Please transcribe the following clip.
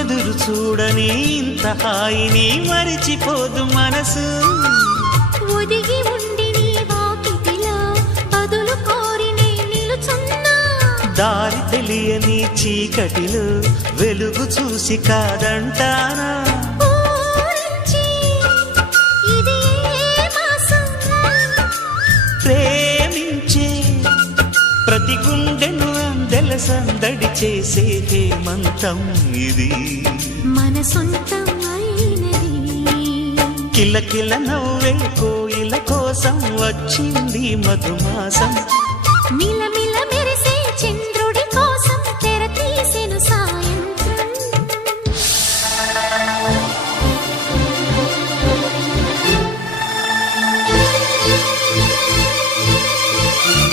ఎదురు చూడని ఇంత హాయిని మరిచిపోదు మనసు ఒదిగి ఉండి దారి తెలియని చీకటిలో వెలుగు చూసి కాదంటానా ప్రేమించే ప్రతి గుండె సందడి చేసే హేమంతం ఇది మన సొంతం కిల కిల నవ్వే కోయిల కోసం వచ్చింది మధుమాసం మీ